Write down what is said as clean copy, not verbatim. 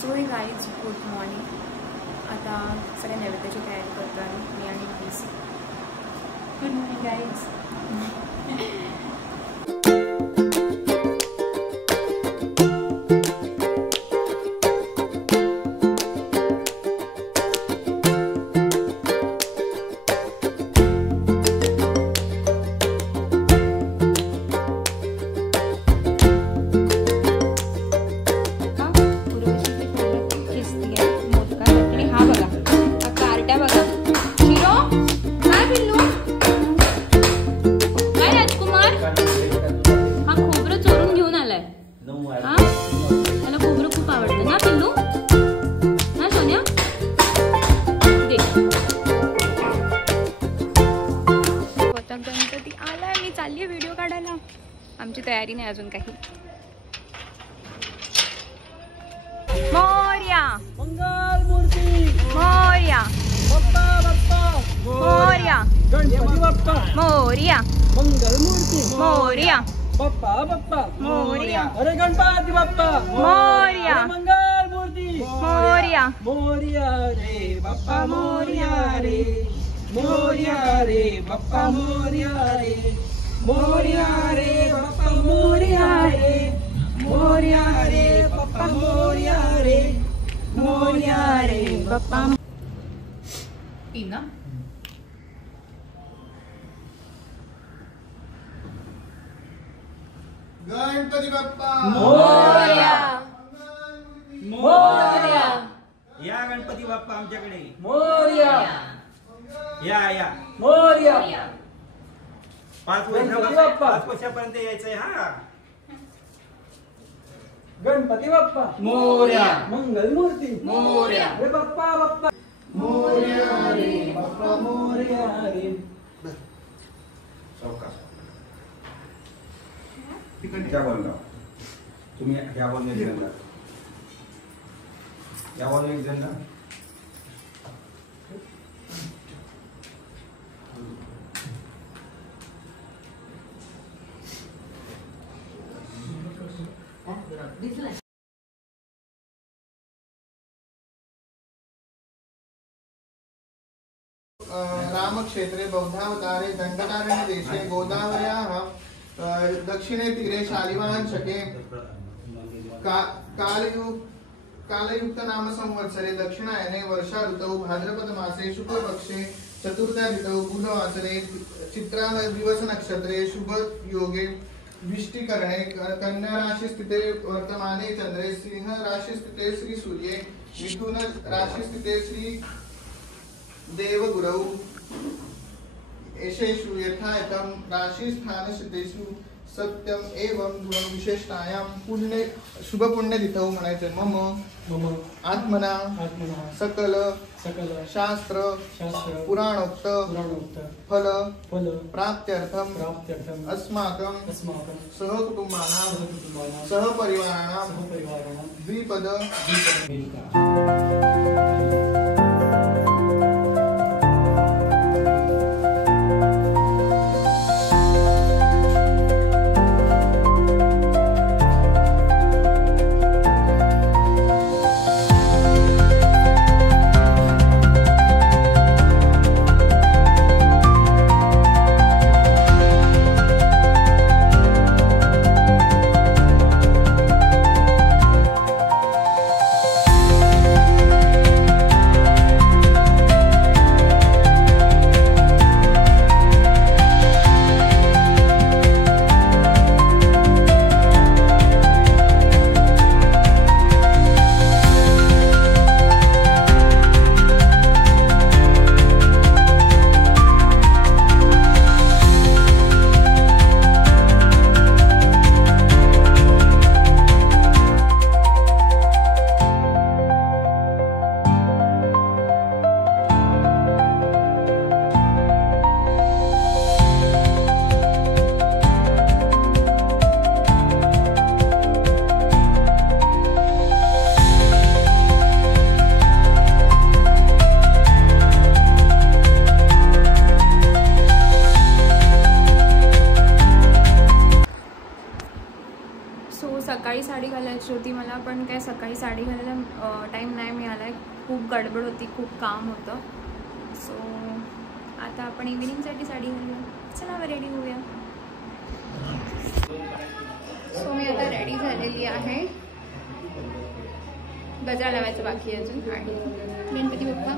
So हे guys good morning. आता सगळ्या नैवेद्याची तयारी करतो आहे मी आणि please. Good morning guys. Video काढायला आमची तयारी नाही अजून काही. मोरया मंगल मूर्ती, मोरया बाप्पा बाप्पा, मोरया गणपती बाप्पा, मोरया मंगल मूर्ती, मोरया बाप्पा बाप्पा, मोरया अरे गणपती बाप्पा, मोरया मंगल मूर्ती, मोरया मोरया रे बाप्पा, मोरया रे, मोरया रे बाप्पा, मोरया रे, मोरया रे बाप्पा, मोरया रे, मोरया रे बाप्पा, मोरया रे, मोरया रे बाप्पा. पीना गणपती बाप्पा मोरया, मोरया या गणपती बाप्पा आमच्याकडे, मोरया या मोरया. 5 वर्षापर्यंत यायचंय. हा गणपती बाप्पा मोरया, मंगल मूर्ती, मोरया रे बाप्पा बाप्पा, मोरया रे बाप्पा, मोरया रे. त्या बॉलला तुम्ही या बॉलने एक जण या बॉलने एक जण रामक्षेत्रे बौद्धावतारे दंडकारण्य देशे गोदावर्याः दक्षिणे तीरे शालिवांशके कालयुक्त नाम संवत्सरे दक्षिणायने वर्षा ऋतौ भाद्रपद मासे शुक्ल पक्षे चतुर्था ऋतौ बुधवासरे चित्रा दिवस नक्षत्रे शुभ योगे विष्टिकरणे कन्या राशि स्थिते वर्तमाने चंद्रे सिंह राशि स्थिते श्री सूर्ये मिथुन राशि स्थिते श्री देवगुरौ एषेषु यथायतं राशि स्थानस्थितेषु सत्यम एवं गुणं विशेषतायां पुण्य शुभ पुण्य तिथौ म्हणायचं. मम आत्मना सकल शास्त्र पुराणोक्त फल प्राप्त्यर्थम अस्माकं सहकुटुंबानां सहपरिवाराणां द्विपद सकाळी साडी घालायला टाईम नाही मिळाला आहे, खूप गडबड होती, खूप काम होतं. सो आता आपण इव्हिनिंगसाठी साडी घालूया. चला मग रेडी होऊया. सो मी आता रेडी झालेली आहे. गजरा लावायचं बाकी अजून. आणि गणपती बाप्पा